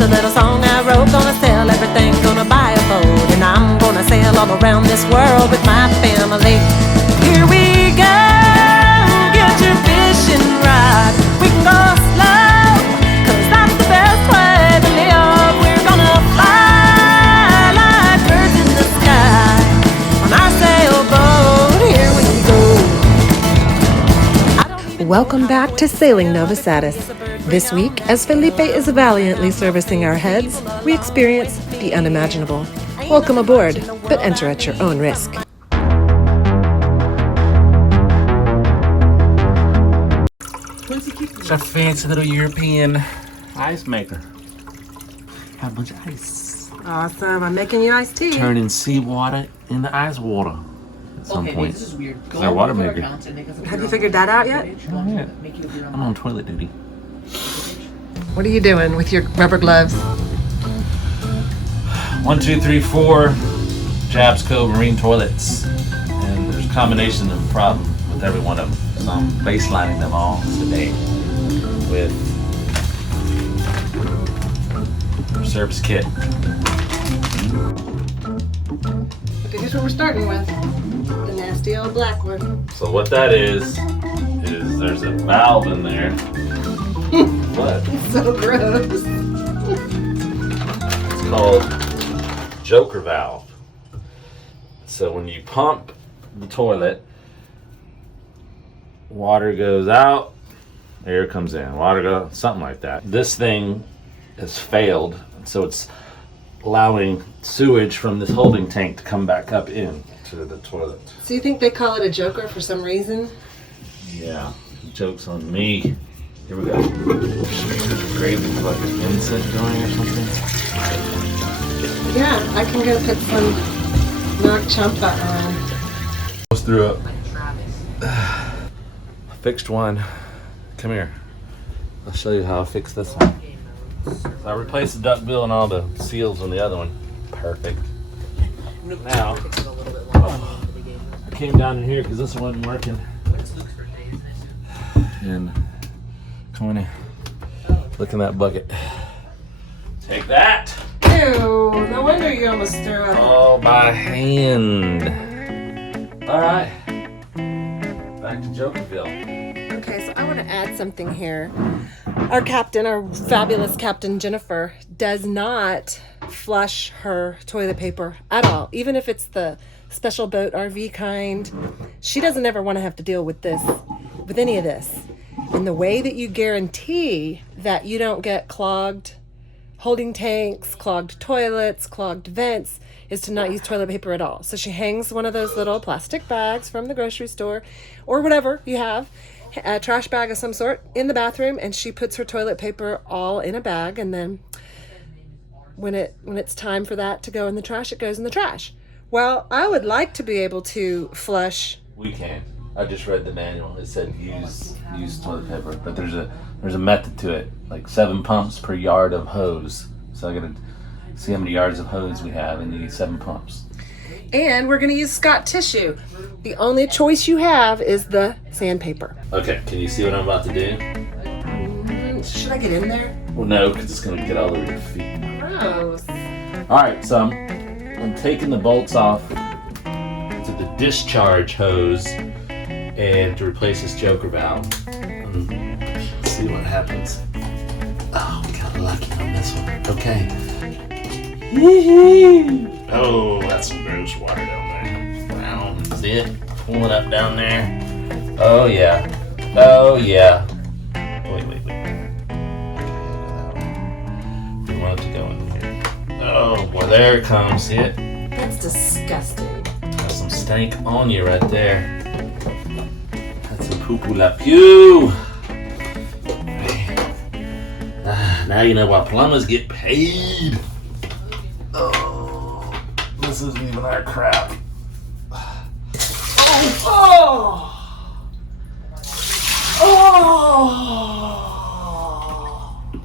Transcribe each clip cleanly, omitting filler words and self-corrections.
just a little song I wrote. Gonna sell everything, gonna buy a boat, and I'm gonna sail all around this world with my family. Here we go, get your fishing rod. We can go slow, 'cause that's the best way to live. We're gonna fly like birds in the sky on our sailboat. Here we go. Welcome back to Sailing Nova Satus. This week, as Felipe is valiantly servicing our heads, we experience the unimaginable. Welcome aboard, but enter at your own risk. It's a fancy little European ice maker. Got a bunch of ice. Awesome. I'm making you iced tea. Turning seawater into ice water at some point. This is weird. It's our water maker. Have you figured that out yet? Not yet. I'm on toilet duty. What are you doing with your rubber gloves? 1, 2, 3, 4 Jabsco marine toilets. And there's a combination of problem with every one of them. So I'm baselining them all today with our service kit. Okay, here's what we're starting with. The nasty old black one. So what that is there's a valve in there. What? So gross. It's called Joker valve. So when you pump the toilet, water goes out, air comes in. Water goes, something like that. This thing has failed, so it's allowing sewage from this holding tank to come back up in to the toilet. So you think they call it a joker for some reason? Yeah, joke's on me. Here we go. Gravy, like an incense going or something. Yeah, I can go put some knock champa on. Goes through it. Fixed one. Come here. I'll show you how I fixed this one. So I replaced the duck bill and all the seals on the other one. Perfect. Now, I came down in here because this wasn't working. And come in here. Look in that bucket. Take that. Ew, no wonder you almost threw up. All by hand. All right. Back to Jokerville. Okay, so I want to add something here. Our captain, our fabulous Captain Jennifer, does not flush her toilet paper at all. Even if it's the special boat RV kind, she doesn't ever want to have to deal with this, with any of this. And the way that you guarantee that you don't get clogged holding tanks, clogged toilets, clogged vents, is to not use toilet paper at all. So she hangs one of those little plastic bags from the grocery store or whatever you have, a trash bag of some sort, in the bathroom, and she puts her toilet paper all in a bag, and then when it's time for that to go in the trash, it goes in the trash. Well, I would like to be able to flush. We can. I just read the manual. It said use toilet paper, but there's a method to it. Like 7 pumps per yard of hose. So I gotta see how many yards of hose we have, and you need 7 pumps. And we're gonna use Scott tissue. The only choice you have is the sandpaper. Okay, can you see what I'm about to do? Should I get in there? Well, no, because it's gonna get all over your feet. Gross. All right, so I'm taking the bolts off to the discharge hose and to replace this Joker valve. Let's see what happens. Oh, we got lucky on this one. Okay. Oh, that's some gross water down there. Wow, see it? Pulling up down there. Oh yeah. Oh yeah. Wait. We want it to go in here. Oh boy, there it comes. See it? That's disgusting. Got some stank on you right there. That's some poo-poo la pew. Now you know why plumbers get paid. Oh, this isn't even our crap.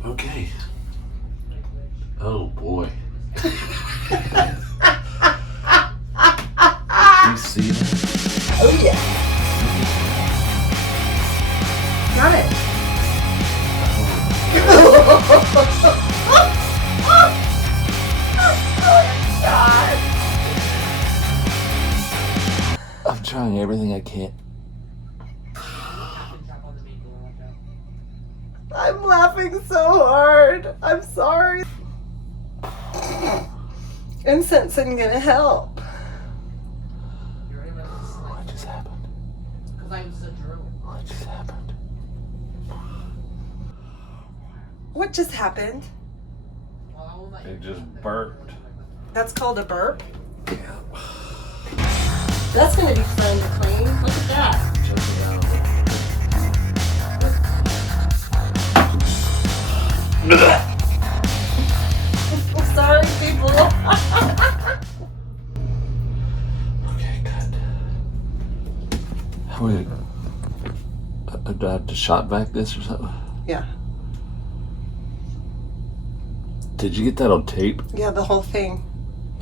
Okay. Oh boy. You see that? Oh yeah. Got it. trying everything I can. I'm laughing so hard. I'm sorry. Incense isn't gonna help. What just happened? What just happened? What just happened? It just burped. That's called a burp? That's gonna be fun to clean. Look at that. Check it out. I'm sorry, people. Okay, good. Wait, do I have to shot vac this or something? Yeah. Did you get that on tape? Yeah, the whole thing.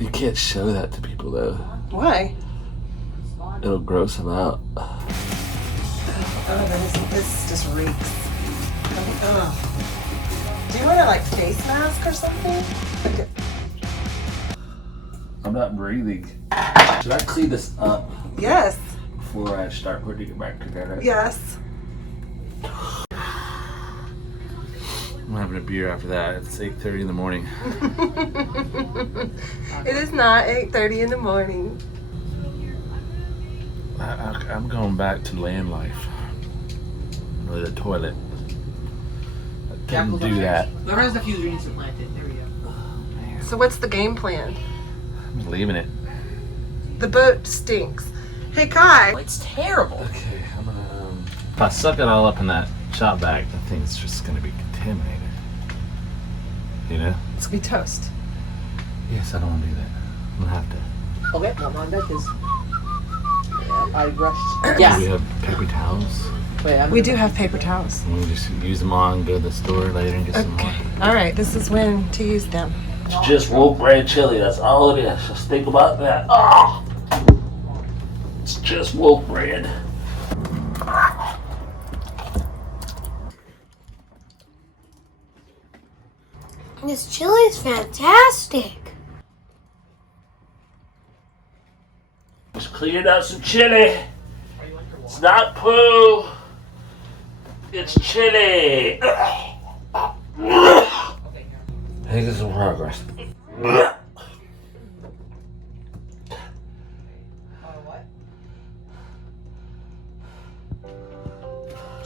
You can't show that to people though. Why? It'll gross them out. Oh, this just reeks. Oh. Do you want a face mask or something? Okay. I'm not breathing. Should I clean this up Yes. before I start putting it back together? Yes. I'm having a beer after that. It's 8:30 in the morning. It is not 8:30 in the morning. I'm going back to land life. With a toilet. I didn't do that. There has a few greens planted. There we go. So what's the game plan? I'm leaving it. The boat stinks. Hey, Kai. It's terrible. Okay, I'm gonna. If I suck it all up in that shop bag, the thing's just gonna be contaminated. You know? It's gonna be toast. Yes, I don't want to do that. I'm gonna have to. Okay, well, my deck is. I rushed. Do we Yeah. have paper towels? Wait, We do have paper towels. And we just use them all and go to the store later and get some more. All right, this is when to use them. It's just wolf brand chili. That's all it is. Just think about that. Oh! It's just wolf brand. This chili is fantastic. Just cleared out some chili. It's not poo. It's chili. Making some progress.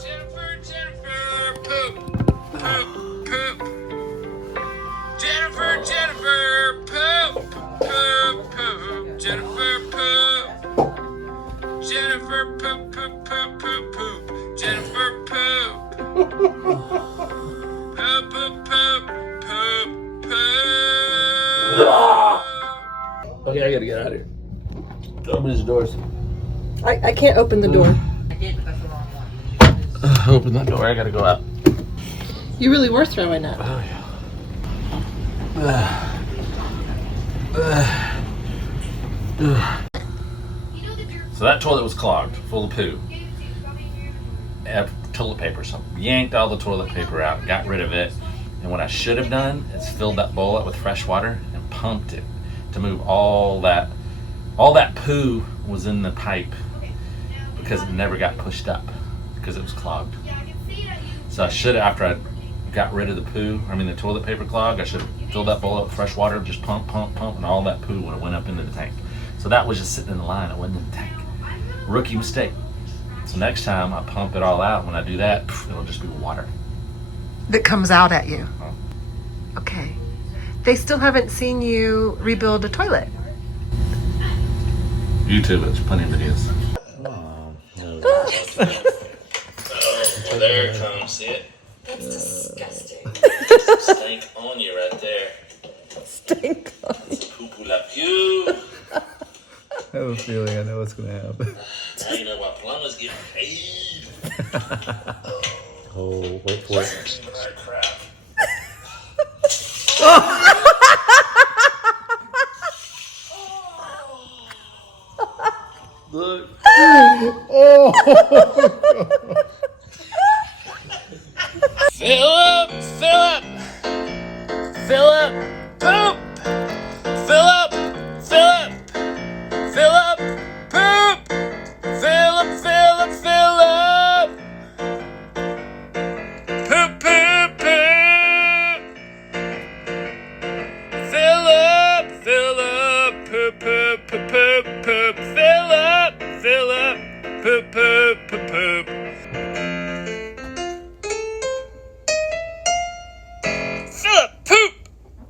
Jennifer, poop, poop, poop. Jennifer, poop, poop, poop. Jennifer, poop. Jennifer, poop, poop, poop, poop, poop. Jennifer, poop. Poop, poop, poop, poop, poop. Okay, I gotta get out of here. Open these doors. I can't open the door. I did, but that's the wrong one. Open that door. I gotta go out. You really were throwing up. Oh, yeah. So that toilet was clogged, full of poo. I had toilet paper, so I yanked all the toilet paper out, got rid of it. And what I should have done is filled that bowl up with fresh water and pumped it to move all that poo was in the pipe because it never got pushed up because it was clogged. So I should have, after I got rid of the toilet paper clog, I should have filled that bowl up with fresh water, just pump, pump, pump, and all that poo would have went up into the tank. So that was just sitting in the line, it wasn't in the tank. Rookie mistake. So next time I pump it all out, when I do that, it'll just be water. That comes out at you. Oh. Okay. They still haven't seen you rebuild a toilet. YouTube, there's plenty of videos. There it comes, see it? That's disgusting. Stank on you right there. Stink on you. Poo-poo la pew. I have a feeling I know what's gonna happen. Now you know why plumbers get paid. Oh, wait for it. Crap. Look. Phillip! Phillip! Phillip!